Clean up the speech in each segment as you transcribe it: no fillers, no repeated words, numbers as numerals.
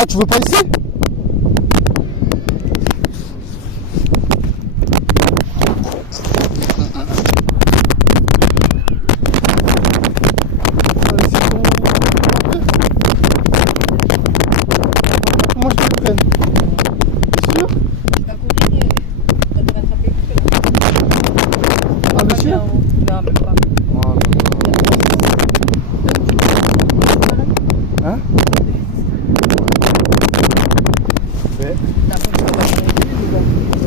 Ah, tu veux pas ici? Comment je te le prenne? Sûr? Ah, mais sûr? Non, même pas. Oh là là. Hein?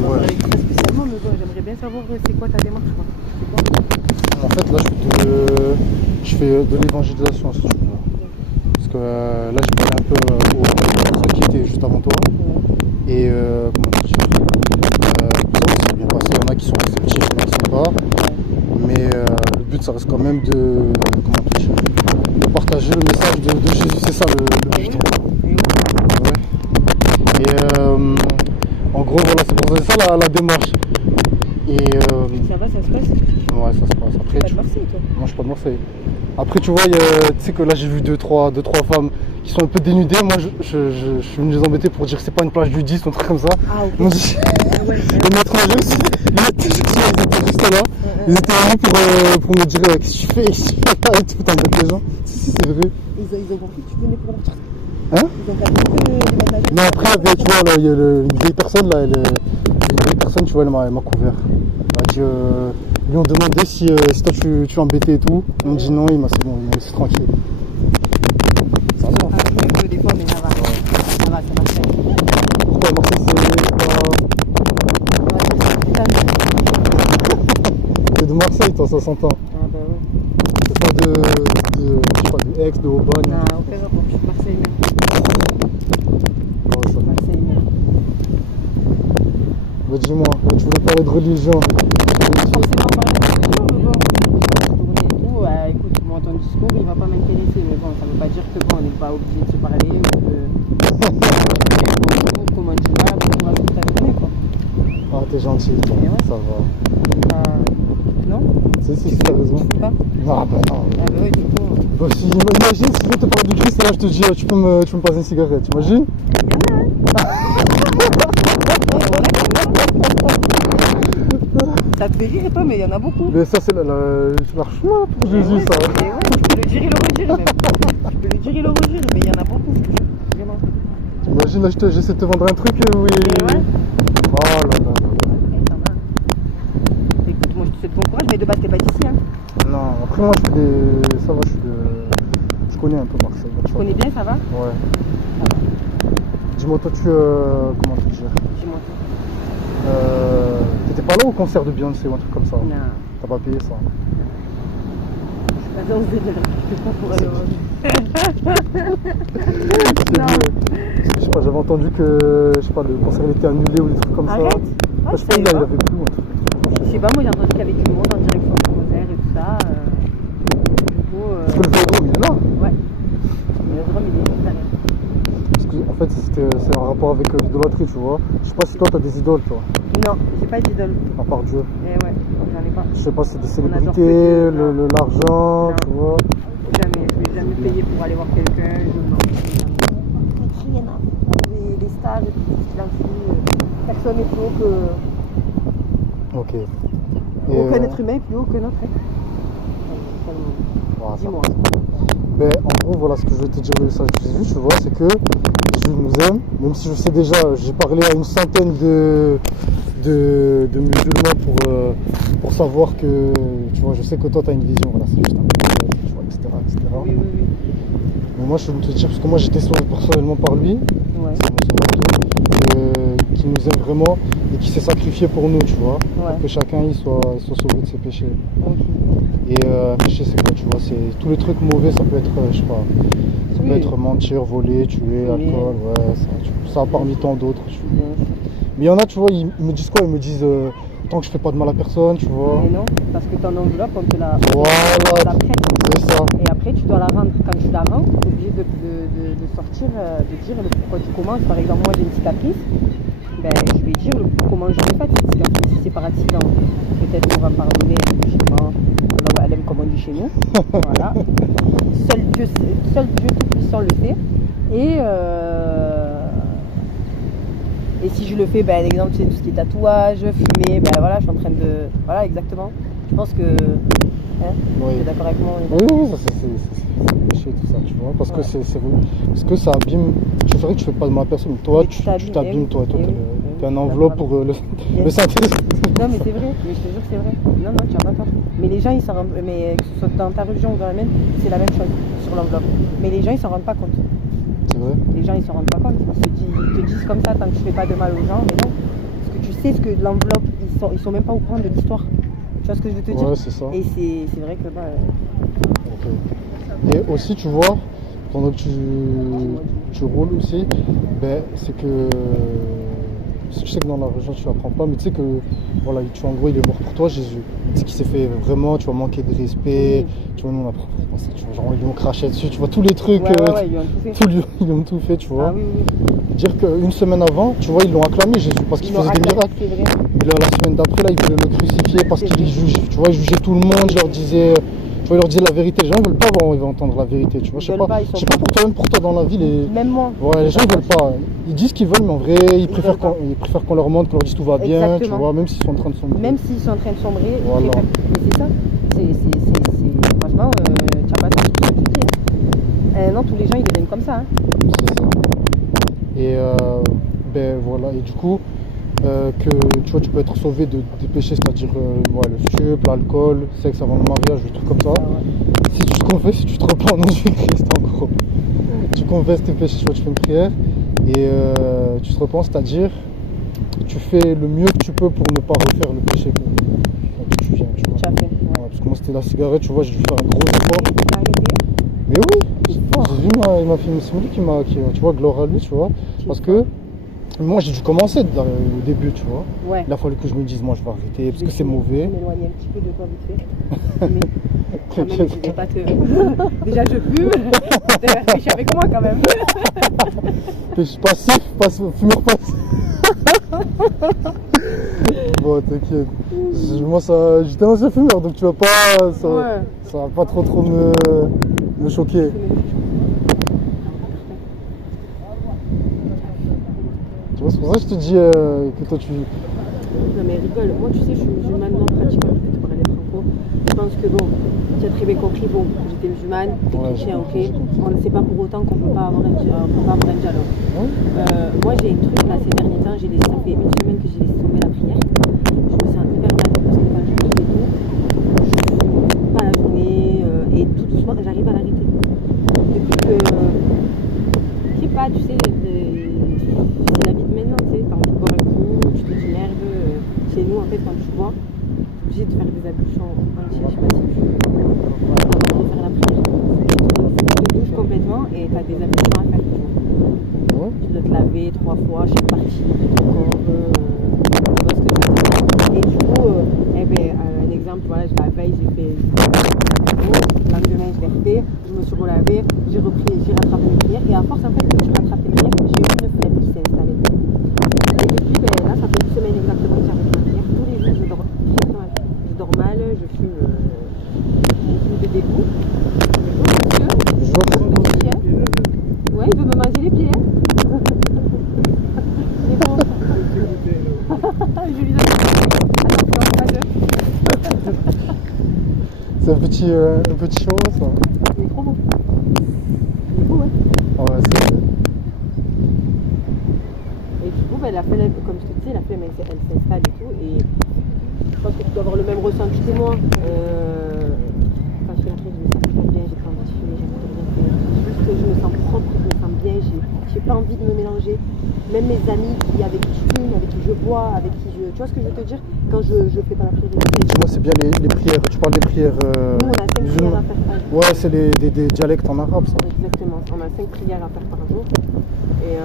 Ouais. Spécialement, mais bon, j'aimerais bien savoir c'est quoi ta démarche, quoi. En fait, là, je fais de l'évangélisation, si tu veux. Parce que là, j'ai parlé un peu aux personnes qui étaient juste avant toi. Et comment dire, ça s'est bien passé. Il y en a qui sont réceptifs, il y en a qui sont pas. Mais le but, ça reste quand même comment te dire, de partager le message de Jésus. C'est ça le but. Ouais. Et en gros, voilà, c'est ça la démarche. Et Ça va, ça se passe? ouais, ça se passe. Après, T'es pas de Marseille, toi? moi, je suis pas de Marseille. Après, tu vois, tu sais que là, j'ai vu deux, trois femmes qui sont un peu dénudées. Moi, je suis venu les embêter pour dire que c'est pas une plage nudiste ou un truc comme ça. Ah, ok. Ils m'ont dit, les maîtres nageurs aussi, ils étaient juste là. Ils étaient venus pour me dire qu'est-ce que tu fais ici? Arrête de t'embêter les gens. Si, c'est vrai. Ils ont compris que tu venais pour leur. Hein? Ils ont compris que les maîtres nageurs. Non, après, tu vois, là, il y a une vieille personne, là, une vieille personne, tu vois, elle m'a couvert. Elle m'a dit, ils lui ont demandé si toi tu embêtais et tout. Ils m'ont dit non, c'est bon, ils m'ont laissé tranquille. Ça va. Un peu des fois, mais ça va. Ça va, ça va. Pourquoi Marseille, c'est de Marseille, toi, ça s'entend. Ah, bah ouais. C'est pas je sais pas, de Aix, de Aubagne. Non, aucun rapport. Je suis Marseille même. Ouais, ça va. Marseille même. Bah, dis-moi, tu voulais parler de religion. Forcément parler de religion, mais bon. Tourner et tout, écoute, moi, ton discours, il va pas m'intéresser, mais bon, ça veut pas dire que bon, on n'est pas obligé de se parler ou bonjour, comment tu vas, pourquoi tu t'as donné, quoi. Ah, t'es gentil, toi. Mais ouais. Ça va. Non? Si, t'as raison. Tu peux pas? Non, bah non. Ah, bah oui, du coup. Bah, imagine si je veux te parler de Christ et là je te dis tu peux me passer une cigarette, t'imagines? Ça te fait rire, toi, mais il y en a beaucoup. Mais ça c'est la chemin pour Jésus, ça. Et ouais, tu peux le dire, il le redire même. Tu peux le dire, il le redire, mais il y en a beaucoup. Vraiment. T'imagines, là j'essaie de te vendre un truc oui. Et ouais. Oh là là là. Ça va. Écoute, moi je te souhaite bon courage, mais de base t'es pas d'ici, hein. Non, après moi je fais des. Ça va, je connais un peu Marseille. Tu connais bien, ça va? Ouais. Ça va. Dis-moi toi comment te dire? Dis-moi. T'étais pas là au concert de Beyoncé ou un truc comme ça? Non. T'as pas payé ça? Je suis pas dans ce délire, je fais pas pour aller Je sais pas, j'avais entendu que je sais pas, le concert était annulé ou des trucs comme Arrête. ça. Ah, Je sais pas, il avait plus ou un truc. Je sais pas, moi j'ai entendu qu'il y avait du monde en direction du concert et tout ça. Du coup. Parce que le vélodrome il est là. Ouais. Le drum il est juste derrière. Parce que en fait c'est un rapport avec l'idolâtrie, tu vois. Je sais pas si toi t'as des idoles, toi, Non, j'ai pas d'idole. à part Dieu. Eh ouais, j'en ai pas. Je sais pas si c'est des On adore célébrités, que l'argent, Non. tu vois. Jamais, je vais jamais payer pour aller voir quelqu'un. Non. Rien à voir. Les stages et tout ce qu'il en suit. Personne n'est plus haut que. Ok. Aucun être humain est plus haut que notre être. Voilà, ça. Dis-moi. Ben, en gros, voilà ce que je veux te dire, le message de Jésus, tu vois, c'est que Jésus nous aime, même si je sais déjà, j'ai parlé à une centaine de musulmans pour savoir que, tu vois, je sais que toi, tu as une vision, voilà, c'est juste un peu, tu vois, etc., etc. Oui. Mais moi, je veux te dire, parce que moi, j'étais sauvé personnellement par lui, Ouais. c'est mon sauveur, qui nous aime vraiment et qui s'est sacrifié pour nous, tu vois, Ouais. pour que chacun il soit sauvé de ses péchés. Ok. Et péché, c'est quoi, tu vois, c'est tous les trucs mauvais, ça peut être, je sais pas, ça peut être mentir, voler, tuer, alcool, ouais, ça parmi tant d'autres. Mais il y en a, tu vois, ils me disent quoi? Ils me disent tant que je fais pas de mal à personne, tu vois. Mais non, parce que ton enveloppe, on te la Voilà, prête. c'est ça. Et après, tu dois la rendre. Quand tu la rends, tu es obligé de sortir, de dire le pourquoi tu commences. Par exemple, moi j'ai une cicatrice, ben, je vais dire comment je l'ai faite cette cicatrice. Si c'est par accident, peut-être qu'on va me pardonner logiquement. Elle aime comme on dit chez nous. Voilà. Seul Dieu tout puissant le sait. Et Et si je le fais, ben, exemple, tu sais, tout ce qui est tatouage, fumer, ben voilà, je suis en train de. Voilà, exactement. Je pense que. Hein, Oui. tu es d'accord avec moi? Oui, ça c'est péché tout ça, tu vois, parce que parce que ça abîme. Je ferais que tu fais pas de mal à personne, toi Mais tu t'abîmes, t'abîmes, toi, eh oui, t'es un d'accord enveloppe avec pour le Yes. synthèse. Non, mais c'est vrai, mais je te jure que c'est vrai. Non, non, tu as pas tort. Mais les gens, ils s'en rendent. Mais que ce soit dans ta religion ou dans la mienne, c'est la même chose sur l'enveloppe. Mais les gens, ils s'en rendent pas compte. C'est vrai. Les gens, ils s'en rendent pas compte. Ils te disent comme ça tant que tu fais pas de mal aux gens, mais non. Parce que tu sais ce que l'enveloppe, ils sont même pas au courant de l'histoire. Tu vois ce que je veux te dire? Ouais, c'est ça. Et c'est vrai que bah. Ok. Et aussi, tu vois, pendant que tu roules aussi, ben, c'est que. Je sais que dans la religion tu apprends pas, mais tu sais que voilà, tu vois, en gros il est mort pour toi Jésus. Tu sais qu'il s'est fait vraiment, tu vas manquer de respect, tu vois, nous on apprend pas ça, tu vois, genre ils lui ont craché dessus, tu vois, tous les trucs, Ouais, ils lui ont tout fait. ils lui ont tout fait, tu vois. Ah oui, oui. Dire qu'une semaine avant, tu vois, ils l'ont acclamé Jésus parce qu'il Ils l'ont faisait des acclamé, miracles. c'est vrai. Et là, la semaine d'après, là, ils voulaient le crucifier parce C'est qu'il vrai. juge, tu vois, il jugeait tout le monde, il leur disait. Tu vois, il leur disait la vérité. Les gens ils veulent pas entendre la vérité, tu vois. Ils Je sais veulent pas, pas, ils je sont sais pas pour toi, même pour toi dans la vie, Même moi. ouais, les gens ils veulent pas. Ils disent qu'ils veulent, mais en vrai, ils préfèrent veulent pas. qu'on leur montre, qu'on leur dise tout va bien, tu Exactement. vois, même s'ils sont en train de sombrer. Même s'ils sont en train de sombrer, Voilà. ils préfèrent. Mais c'est ça. Franchement, tu as pas tort sur ce que tu dis. Hein. Non, tous les gens, ils deviennent comme ça. Hein. C'est ça. Et ben voilà, et du coup, que tu vois, tu peux être sauvé des péchés, c'est-à-dire ouais, le stup, l'alcool, le sexe avant le mariage, des trucs comme ça. Ah ouais. Si tu te confesses, si tu te repens au nom de Jésus-Christ, en gros, tu confesses tes péchés, tu vois, tu fais une prière et tu te repens, c'est-à-dire tu fais le mieux que tu peux pour ne pas refaire le péché que tu viens, tu vois. Tu as fait. Ouais, Ouais. parce que moi c'était la cigarette, tu vois, j'ai dû faire un gros effort. T'as arrêté? Mais oui, C'est fort. Jésus il m'a fait, c'est lui tu vois, gloire à lui, tu vois, Tu parce es que moi j'ai dû commencer au début, tu vois. Ouais. Il a fallu que je me dise, moi je vais arrêter parce Je que vais c'est mauvais. m'éloigner un petit peu de toi vite fait. Mais quand même, je vais pas te. Déjà, je fume. Je suis avec moi quand même. Péché passif, fumeur passif. Bon, t'inquiète. Moi, j'étais un ancien fumeur, donc tu vas pas. Ouais. Ça va pas trop me choquer. Tu vois, c'est pour ça que je te dis que toi tu. Non mais rigole, moi tu sais, je suis musulmane non pratiquante, je vais te parler franco. Je pense que bon, tu as très bien compris, bon, j'étais musulmane, t'es Ouais, chrétien, je ok. comprends. On ne sait pas pour autant qu'on peut pas avoir un dialogue. Hein. Moi j'ai un truc là ces derniers temps, ça fait une semaine que j'ai laissé tomber la prière. Je me sens hyper mal parce que quand je prie et tout, je fume pas la journée et tout doucement j'arrive à l'arrêter. Depuis que, je sais pas, tu sais, c'est la vie de maintenant, tu sais, t'as envie de boire un coup, tu te dis merde. Chez nous en fait quand tu bois, t'es obligé de faire des ablutions entières, je sais pas si tu avant de faire la prière. Tu te douches complètement et t'as des ablutions à faire toujours. Ouais. Tu dois te laver 3 fois chaque partie de ton corps. Tu vois ce que je veux dire. Et du coup, un exemple, voilà, la veille j'ai fait le lendemain je l'ai refait, je me suis relavé, j'ai rattrapé mes prières et à force en fait que tu rattrapes les prières, j'ai eu une flemme qui s'est installée. Et depuis, là ça fait une semaine exactement que j'arrête ma prière. Tous les jours je dors très mal. Je dors mal, je fume de dégoût. Monsieur, Je vois que le chien. Ouais, il veut me manger les pieds. Hein. C'est bon. Je lui donne. Attention, pas de. c'est un petit show, ça. Il est trop beau. Il est beau, ouais. Ouais, c'est. Et du coup, la flemme, comme je te disais, la flemme, elle s'installe et tout. Et je pense que tu dois avoir le même ressenti que moi. Quand je fais la fête, je me sens pas bien, j'ai pas envie de fumer, j'ai envie de rien faire. Juste que je me sens propre, je me sens bien, j'ai pas envie de me mélanger. Même mes amis avec qui je fume, avec qui je bois, avec qui je. Tu vois ce que je veux te dire? Quand je fais pas la prière, Dis-moi, c'est bien les prières. Tu parles des prières. nous, on a 5 prières à faire par jour. Ouais, c'est des dialectes en arabe, ça. Exactement, on a 5 prières à faire par jour. Et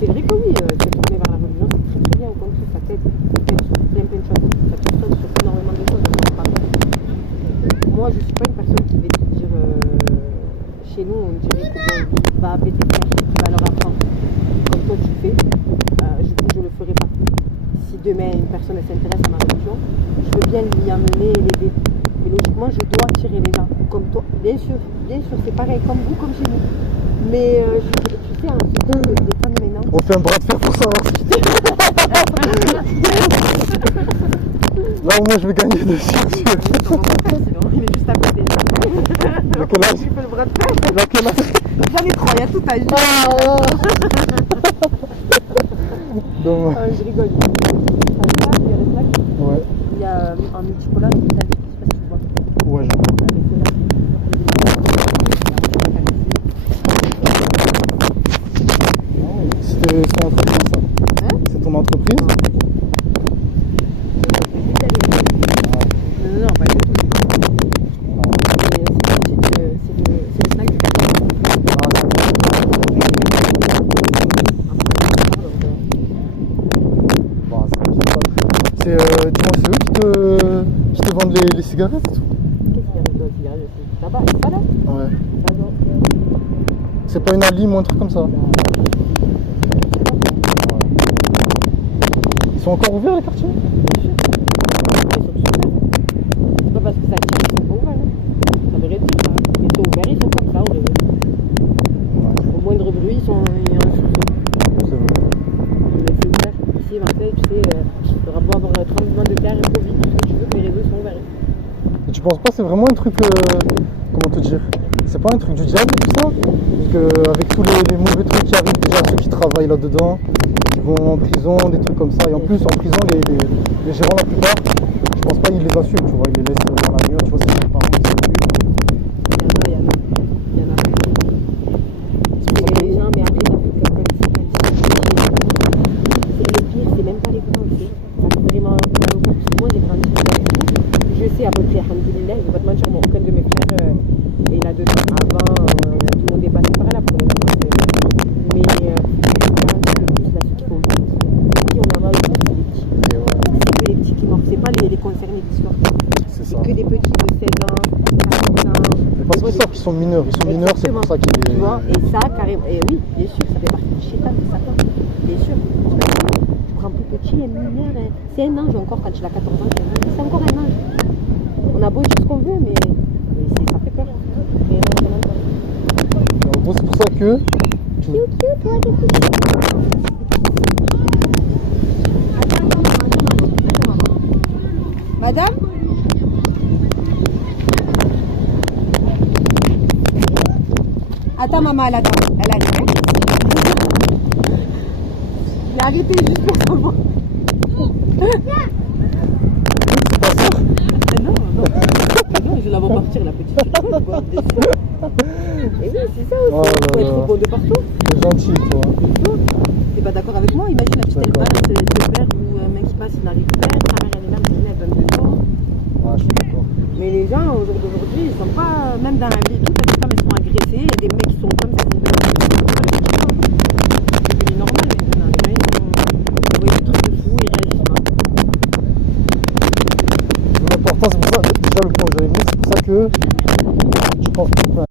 c'est vrai que oui, se tourner vers la religion, c'est très très bien, au contraire, ça t'aide sur plein de choses, ça te sauve sur énormément de choses. Moi, je suis pas une personne qui va te dire, chez nous, on dirait que bon, va appeler tes frères, tu vas leur apprendre comme toi tu le fais. Du coup, je le ferai pas. Si demain une personne s'intéresse à ma religion, je veux bien lui amener et l'aider. Mais logiquement, je dois attirer les gens, comme toi. Bien sûr, c'est pareil, comme vous, comme chez nous. Mais tu sais, on se dit que les femmes maintenant. On fait un bras de fer pour savoir si... Là au moins je vais gagner dessus. Il est juste à côté. Dans quel âge? Tu fais le bras de fer. Dans quel âge? J'en ai 3, il y a tout âge. Donc, Je rigole. Il y a le snack. ouais. Il y a un multicolore, je sais pas si tu vois. Ouais, j'en vois. C'était ton entreprise ça? Hein? C'est ton entreprise? Non, pas du tout. C'est le snack du Bon, c'est dis-moi, c'est eux qui te vendent les cigarettes et tout? Qu'est-ce qu'il y a avec le cigarette? C'est tabac, c'est pas là? Ouais. Ça doit. C'est pas une alim ou un truc comme ça? Ils sont encore ouverts les quartiers? C'est pas parce que ça tire qu'ils sont pas ouverts. Ça veut rien dire ça. Ils sont ouverts, ils sont comme ça au réveil. Au moindre bruit, il y a un sursaut. C'est vrai. Mais c'est ouvert. Ici, Marseille, tu sais, il faudra beau avoir tremblement de terre et Covid, tout ce que tu veux, mais les réseaux sont ouverts. Et tu penses pas que c'est vraiment un truc, comment te dire? C'est pas un truc du diable tout ça? Parce que avec tous les mauvais trucs qui arrivent, déjà ceux qui travaillent là-dedans, qui vont en prison, des trucs comme ça. Et en plus en prison les gérants la plupart, je pense pas qu'ils les assument, tu vois, ils les laissent dans la mur, tu vois, c'est leurs parents qui s'occupent. Il y en a. Et les gens, mais après, le pire, c'est même pas les grands, tu sais. Ça fait vraiment mal au cœur. Parce que moi, j'ai grandi dans le coup. Je sais à peu près, alhamdoulilah, je vais pas te mentir, mon aucun de mes frères est là-dedans. Avant, tout le monde est passé par là pour les vacances. Mais le plus, là, ceux qui font le plus. Si on a mal au cœur, c'est les petits. Et ouais, C'est que les petits qui meurent. C'est pas les concernés de l'histoire. c'est C'est ça. que des petits de 16 ans, 14 ans. Mais parce qu'ils savent qu'ils sont mineurs, c'est pour ça qu'ils Tu les... vois, et ça, carrément, et oui, bien sûr, ça fait partie du chétan, de Satan, bien sûr. Tu prends plus petit, un mineur, c'est un ange encore quand il a 14 ans, c'est encore un ange. On a beau dire ce qu'on veut, mais ça fait peur. Réellement, peur. En gros, c'est pour ça que... Madame? Attends, maman, elle attend. Elle arrive. J'ai arrêté juste pour savoir. C'est pas ça? Non, je la vois partir, la petite. Et oui, c'est ça aussi. Oh là Faut être là. bon de partout. C'est gentil, toi. T'es pas d'accord avec moi? Imagine la petite, elle D'accord. passe, le père ou un mec qui passe, il la récupère, sa mère elle est là, elle donne de temps. Ah, je suis d'accord. Mais les gens, au jour d'aujourd'hui, ils sont pas, même dans la vie, toutes les femmes, elles sont agressées, il y a des mecs qui sont comme ça, ils sont c'est normal maintenant, les mecs, ils voient des trucs de fou, ils réagissent pas. L'important, c'est pour ça, déjà le point que j'avais mis, c'est pour ça que je pense pas.